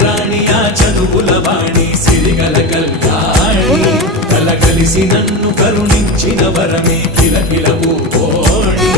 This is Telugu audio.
రాణి ఆ చదువుల వాణి సిరిగల కల్యాణి కలగలిసి నన్ను కరుణించిన వరమే కిలకిల పూకోణి